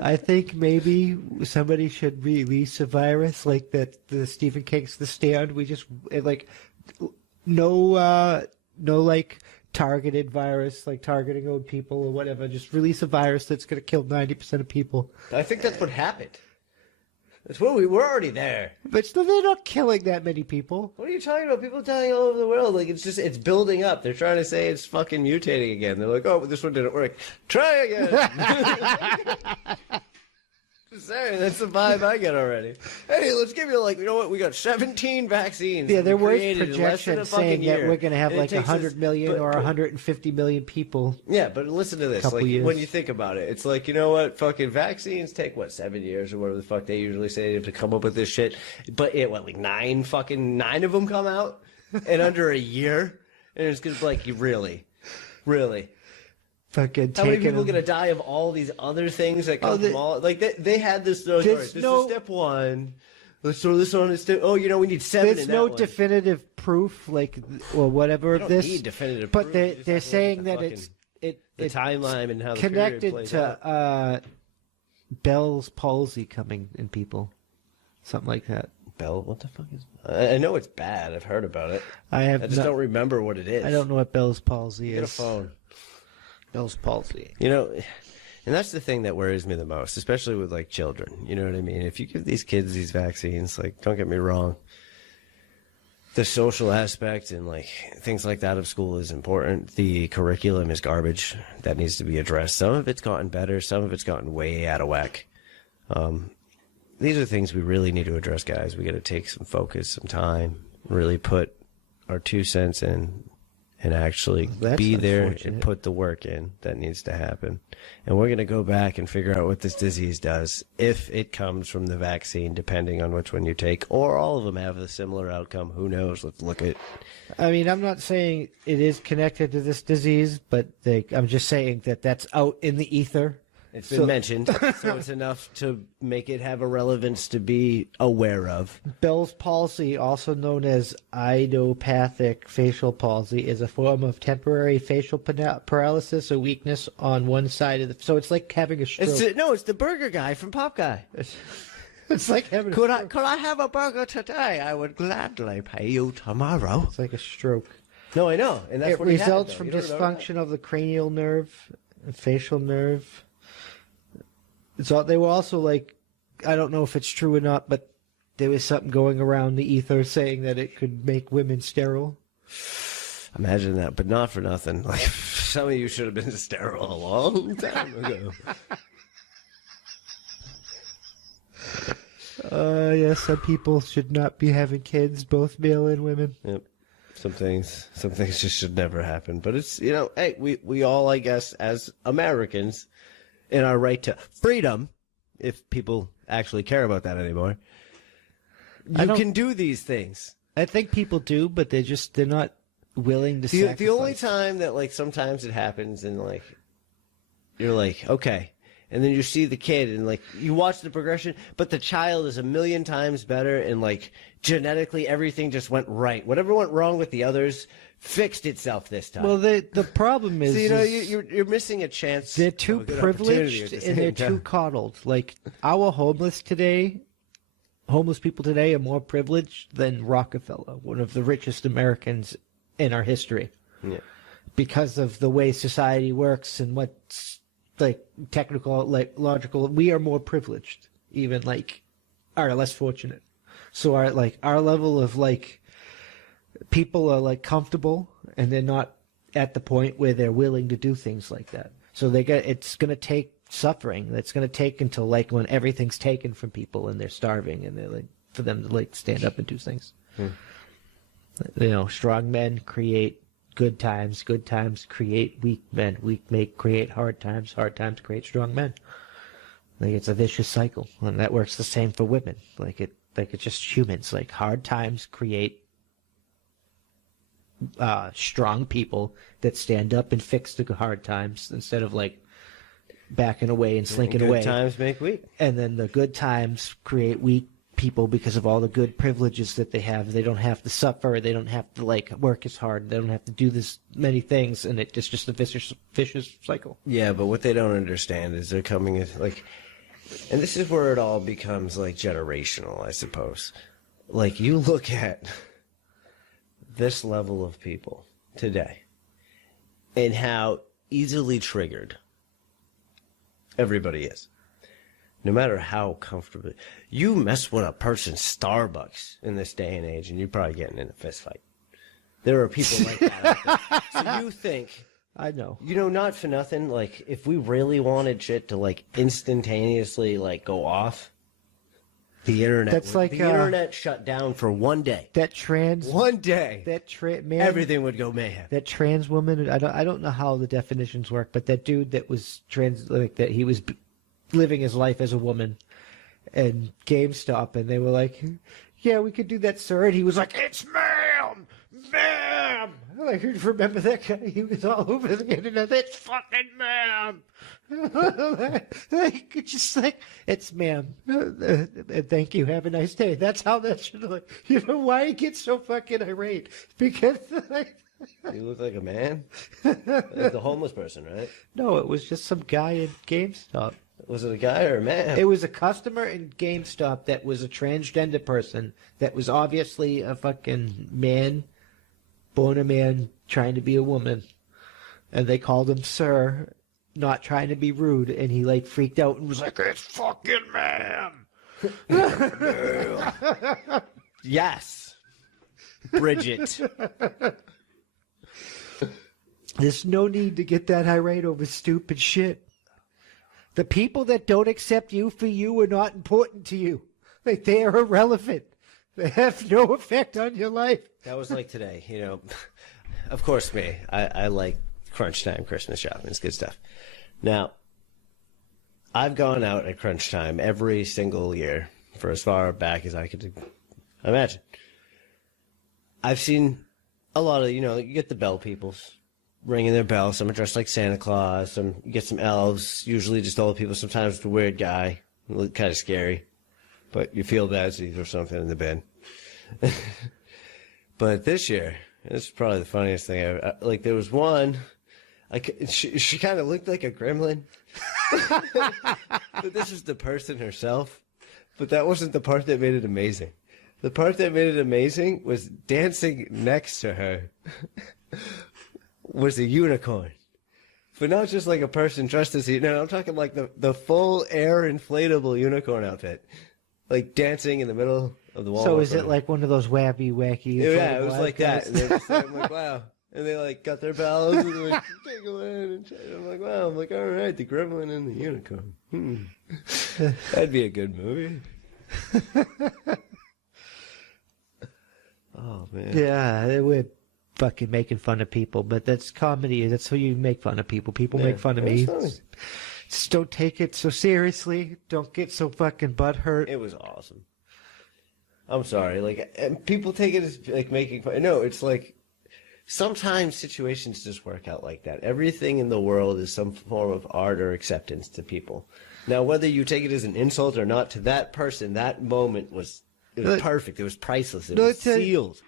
I think maybe somebody should release a virus like that. The Stephen King's The Stand. We just like no like targeted virus, like targeting old people or whatever. Just release a virus that's going to kill 90% of people. I think that's what happened. That's what we're already there. But still, they're not killing that many people. What are you talking about? People dying all over the world. Like, it's building up. They're trying to say it's fucking mutating again. They're like, oh, this one didn't work. Try again. Just saying, that's the vibe I get already. Hey, let's give you, like, you know what? We got 17 vaccines. Yeah, there was projections saying that we're going to have like 100 million or 150 million people. Yeah, but listen to this. Like, when you think about it, it's like, you know what? Fucking vaccines take, 7 years or whatever the fuck they usually say to come up with this shit. But, like 9 of them come out in under a year? And it's going to be like, really? Fucking how many people are going to die of all these other things that come from all... Like, they had this... This is step 1. Let's throw this on. We need 7 There's no definitive proof, like, or whatever of this. You don't need definitive proof. But they're saying that the timeline and how the connected plays to Bell's palsy coming in people. Something like that. Bell? What the fuck is... I know it's bad. I've heard about it. I just don't remember what it is. I don't know what Bell's palsy is. Get a phone. Bell's palsy. And that's the thing that worries me the most, especially with, like, children. You know what I mean? If you give these kids these vaccines, like, don't get me wrong, the social aspect and, like, things like that of school is important. The curriculum is garbage. That needs to be addressed. Some of it's gotten better. Some of it's gotten way out of whack. These are things we really need to address, guys. We got to take some focus, some time, really put our 2 cents in. And actually be there and put the work in that needs to happen. And we're going to go back and figure out what this disease does, if it comes from the vaccine, depending on which one you take, or all of them have a similar outcome. Who knows? Let's look at... I mean, I'm not saying it is connected to this disease, but I'm just saying that that's out in the ether. It's been mentioned, so it's enough to make it have a relevance to be aware of. Bell's palsy, also known as idiopathic facial palsy, is a form of temporary facial paralysis or weakness on one side of the... So it's like having a stroke. It's the burger guy from Pop Guy. It's like having Could I have a burger today? I would gladly pay you tomorrow. It's like a stroke. No, I know. And that's it results from dysfunction of the cranial nerve and facial nerve. So they were also like, I don't know if it's true or not, but there was something going around the ether saying that it could make women sterile. Imagine that, but not for nothing. Like, some of you should have been sterile a long time ago. Yeah, some people should not be having kids, both male and women. Yep. Some things just should never happen. But it's, hey, we all, I guess, as Americans, in our right to freedom, if people actually care about that anymore, you can do these things. I think people do, but they're not willing to sacrifice. The only time that, like, sometimes it happens and, like, you're like, okay. And then you see the kid and, like, you watch the progression, but the child is a million times better and, like, genetically everything just went right. Whatever went wrong with the others fixed itself this time. Well, the problem is... So, you're missing a chance. They're too privileged and they're too coddled. Like, our homeless people today are more privileged than Rockefeller, one of the richest Americans in our history. Yeah. Because of the way society works and what's, like, technical, like, logical. We are more privileged, even, like, are less fortunate. So our level of, like, people are, like, comfortable and they're not at the point where they're willing to do things like that. So it's going to take suffering. That's going to take until, like, when everything's taken from people and they're starving and they're, like, for them to, like, stand up and do things. Strong men create good times create weak men, create hard times create strong men. Like, it's a vicious cycle, and that works the same for women. Like it's just humans. Like, hard times create strong people that stand up and fix the hard times instead of, like, backing away and slinking away. Good times make weak. And then the good times create weak people because of all the good privileges that they have. They don't have to suffer. They don't have to like work as hard. They don't have to do this many things, and it's just a vicious cycle. Yeah, but what they don't understand is they're coming in, like, and this is where it all becomes like generational, I suppose. Like, you look at this level of people today and how easily triggered everybody is. No matter how comfortable. You mess with a person's Starbucks in this day and age, and you're probably getting in a fist fight. There are people like that out there. So you think... I know. You know, not for nothing, like, if we really wanted shit to, like, instantaneously, like, go off, the internet shut down for one day. One day. Man. Everything would go mayhem. That trans woman, I don't know how the definitions work, but that dude that was trans, like, that he was living his life as a woman, and GameStop, and they were like, yeah, we could do that, sir. And he was like, it's ma'am. Like, remember that guy? He was all over the internet. It's fucking ma'am. Like, just like, it's ma'am. Thank you. Have a nice day. That's how that should look. You know why he gets so fucking irate? Because, like, you look like a man? Like the homeless person, right? No, it was just some guy at GameStop. Was it a guy or a man? It was a customer in GameStop that was a transgender person that was obviously a fucking man, born a man, trying to be a woman. And they called him sir, not trying to be rude. And he, like, freaked out and was like, it's fucking man. Yes. Bridget. There's no need to get that irate over stupid shit. The people that don't accept you for you are not important to you. Like, they are irrelevant. They have no effect on your life. That was like today, you know. Of course, me. I like crunch time Christmas shopping. It's good stuff. Now, I've gone out at crunch time every single year for as far back as I could imagine. I've seen a lot of, you know, you get the bell peoples ringing their bell. Some are dressed like Santa Claus. Some you get some elves, usually just old people. Sometimes the weird guy, look kind of scary, but you feel bad, so you throw something in the bin. But this year, this is probably the funniest thing. Like, there was one, she kind of looked like a gremlin, but this is the person herself. But that wasn't the part that made it amazing. The part that made it amazing was dancing next to her was a unicorn. But not just like a person dressed as a... No, I'm talking like the full air inflatable unicorn outfit. Like dancing in the middle of the wall. So is it like one of those wacky... Yeah, it was like that. And I'm like, wow. And they like got their bells and they like jiggling and shit. I'm like, wow. I'm like, all right, the gremlin and the unicorn. That'd be a good movie. Oh, man. Yeah, we're fucking making fun of people, but that's comedy. That's how you make fun of people. People make fun of me. Just don't take it so seriously. Don't get so fucking butthurt. It was awesome. I'm sorry. Like, and people take it as like making fun. No, it's like sometimes situations just work out like that. Everything in the world is some form of art or acceptance to people. Now, whether you take it as an insult or not, to that person, that moment was... It was perfect. It was priceless. It was sealed.